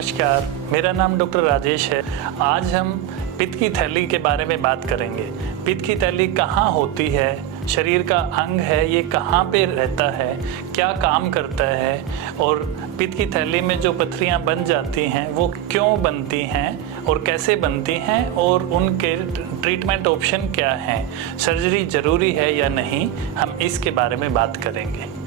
नमस्कार, मेरा नाम डॉक्टर राजेश है। आज हम पित्त की थैली के बारे में बात करेंगे। पित्त की थैली कहाँ होती है, शरीर का अंग है, ये कहाँ पे रहता है, क्या काम करता है और पित्त की थैली में जो पथरियाँ बन जाती हैं वो क्यों बनती हैं और कैसे बनती हैं और उनके ट्रीटमेंट ऑप्शन क्या हैं, सर्जरी ज़रूरी है या नहीं, हम इसके बारे में बात करेंगे।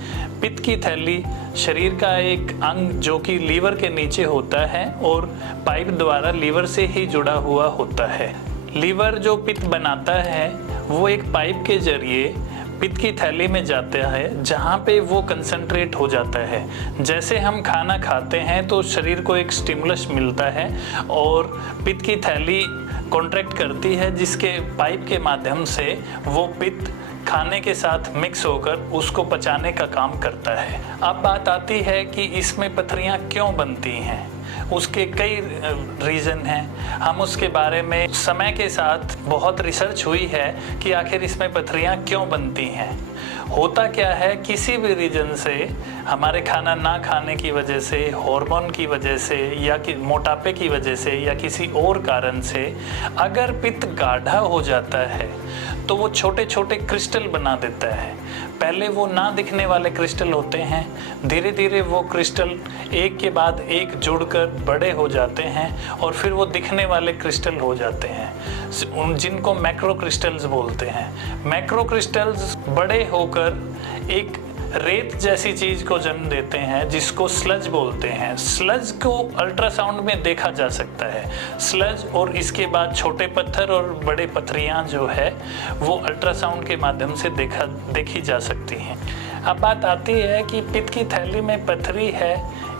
पित्त की थैली शरीर का एक अंग जो कि लीवर के नीचे होता है और पाइप द्वारा लीवर से ही जुड़ा हुआ होता है। लीवर जो पित्त बनाता है वो एक पाइप के जरिए पित्त की थैली में जाता है, जहाँ पे वो कंसंट्रेट हो जाता है। जैसे हम खाना खाते हैं तो शरीर को एक स्टिमुलस मिलता है और पित्त की थैली कॉन्ट्रैक्ट करती है, जिसके पाइप के माध्यम से वो पित्त खाने के साथ मिक्स होकर उसको पचाने का काम करता है। अब बात आती है कि इसमें पथरियाँ क्यों बनती हैं। उसके कई रीज़न हैं। हम उसके बारे में समय के साथ बहुत रिसर्च हुई है कि आखिर इसमें पथरियाँ क्यों बनती हैं। होता क्या है, किसी भी रीज़न से, हमारे खाना ना खाने की वजह से, हार्मोन की वजह से या कि मोटापे की वजह से या किसी और कारण से अगर पित्त गाढ़ा हो जाता है तो वो छोटे छोटे क्रिस्टल बना देता है। पहले वो ना दिखने वाले क्रिस्टल होते हैं, धीरे धीरे वो क्रिस्टल एक के बाद एक जुड़कर बड़े हो जाते हैं और फिर वो दिखने वाले क्रिस्टल हो जाते हैं, जिनको मैक्रो क्रिस्टल्स बोलते हैं। मैक्रो क्रिस्टल्स बड़े होकर एक रेत जैसी चीज़ को जन्म देते हैं जिसको स्लज बोलते हैं। स्लज को अल्ट्रासाउंड में देखा जा सकता है। स्लज और इसके बाद छोटे पत्थर और बड़े पथरियाँ जो है वो अल्ट्रासाउंड के माध्यम से देखी जा सकती हैं। अब बात आती है कि पित्त की थैली में पथरी है,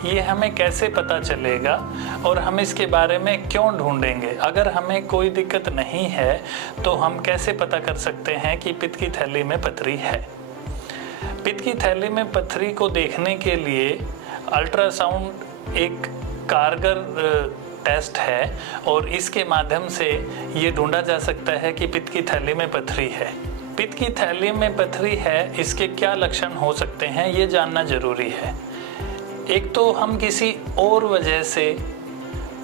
ये हमें कैसे पता चलेगा और हम इसके बारे में क्यों ढूंढेंगे। अगर हमें कोई दिक्कत नहीं है तो हम कैसे पता कर सकते हैं कि पित्त की थैली में पथरी है। पित्त की थैली में पथरी को देखने के लिए अल्ट्रासाउंड एक कारगर टेस्ट है और इसके माध्यम से ये ढूंढा जा सकता है कि पित्त की थैली में पथरी है। पित्त की थैली में पथरी है, इसके क्या लक्षण हो सकते हैं ये जानना ज़रूरी है। एक तो हम किसी और वजह से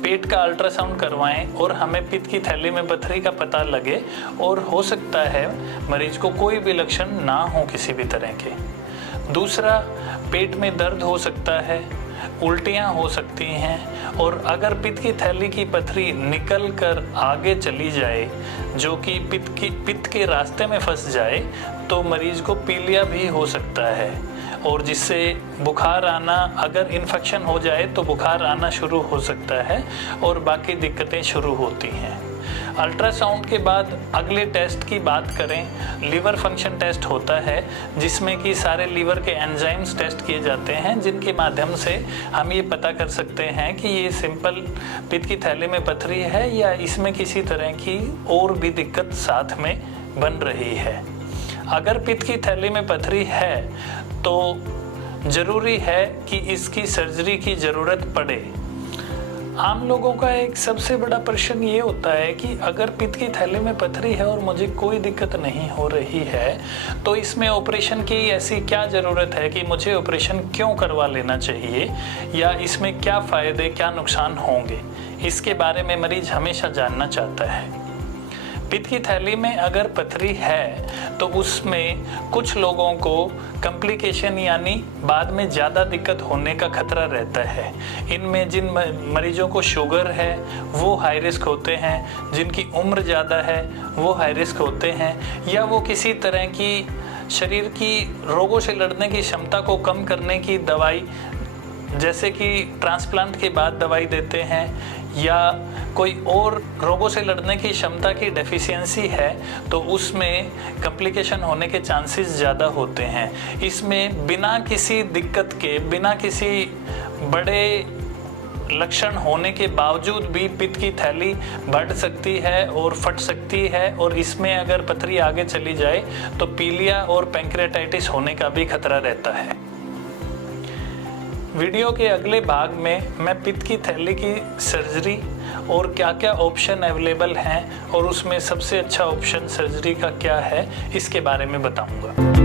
पेट का अल्ट्रासाउंड करवाएं और हमें पित्त की थैली में पथरी का पता लगे और हो सकता है मरीज को कोई भी लक्षण ना हो किसी भी तरह के। दूसरा, पेट में दर्द हो सकता है, उल्टियाँ हो सकती हैं और अगर पित्त की थैली की पथरी निकल कर आगे चली जाए, जो कि पित्त के रास्ते में फंस जाए, तो मरीज को पीलिया भी हो सकता है और जिससे बुखार आना, अगर इन्फेक्शन हो जाए तो बुखार आना शुरू हो सकता है और बाकी दिक्कतें शुरू होती हैं। अल्ट्रासाउंड के बाद अगले टेस्ट की बात करें, लीवर फंक्शन टेस्ट होता है जिसमें कि सारे लीवर के एंजाइम्स टेस्ट किए जाते हैं, जिनके माध्यम से हम ये पता कर सकते हैं कि ये सिंपल पित्त की थैली में पथरी है या इसमें किसी तरह की और भी दिक्कत साथ में बन रही है। अगर पित्त की थैली में पथरी है तो ज़रूरी है कि इसकी सर्जरी की ज़रूरत पड़े। आम लोगों का एक सबसे बड़ा प्रश्न ये होता है कि अगर पित्त की थैली में पथरी है और मुझे कोई दिक्कत नहीं हो रही है तो इसमें ऑपरेशन की ऐसी क्या ज़रूरत है कि मुझे ऑपरेशन क्यों करवा लेना चाहिए या इसमें क्या फ़ायदे क्या नुकसान होंगे। इसके बारे में मरीज हमेशा जानना चाहता है। पित्त की थैली में अगर पथरी है तो उसमें कुछ लोगों को कॉम्प्लिकेशन यानी बाद में ज़्यादा दिक्कत होने का खतरा रहता है। इनमें जिन मरीजों को शुगर है वो हाई रिस्क होते हैं, जिनकी उम्र ज़्यादा है वो हाई रिस्क होते हैं, या वो किसी तरह की शरीर की रोगों से लड़ने की क्षमता को कम करने की दवाई, जैसे कि ट्रांसप्लांट के बाद दवाई देते हैं, या कोई और रोगों से लड़ने की क्षमता की डेफिशिएंसी है तो उसमें कॉम्प्लिकेशन होने के चांसेस ज़्यादा होते हैं। इसमें बिना किसी दिक्कत के, बिना किसी बड़े लक्षण होने के बावजूद भी पित्त की थैली बढ़ सकती है और फट सकती है और इसमें अगर पथरी आगे चली जाए तो पीलिया और पैंक्रियाटाइटिस होने का भी खतरा रहता है। वीडियो के अगले भाग में मैं पित्त की थैली की सर्जरी और क्या क्या ऑप्शन अवेलेबल हैं और उसमें सबसे अच्छा ऑप्शन सर्जरी का क्या है इसके बारे में बताऊंगा।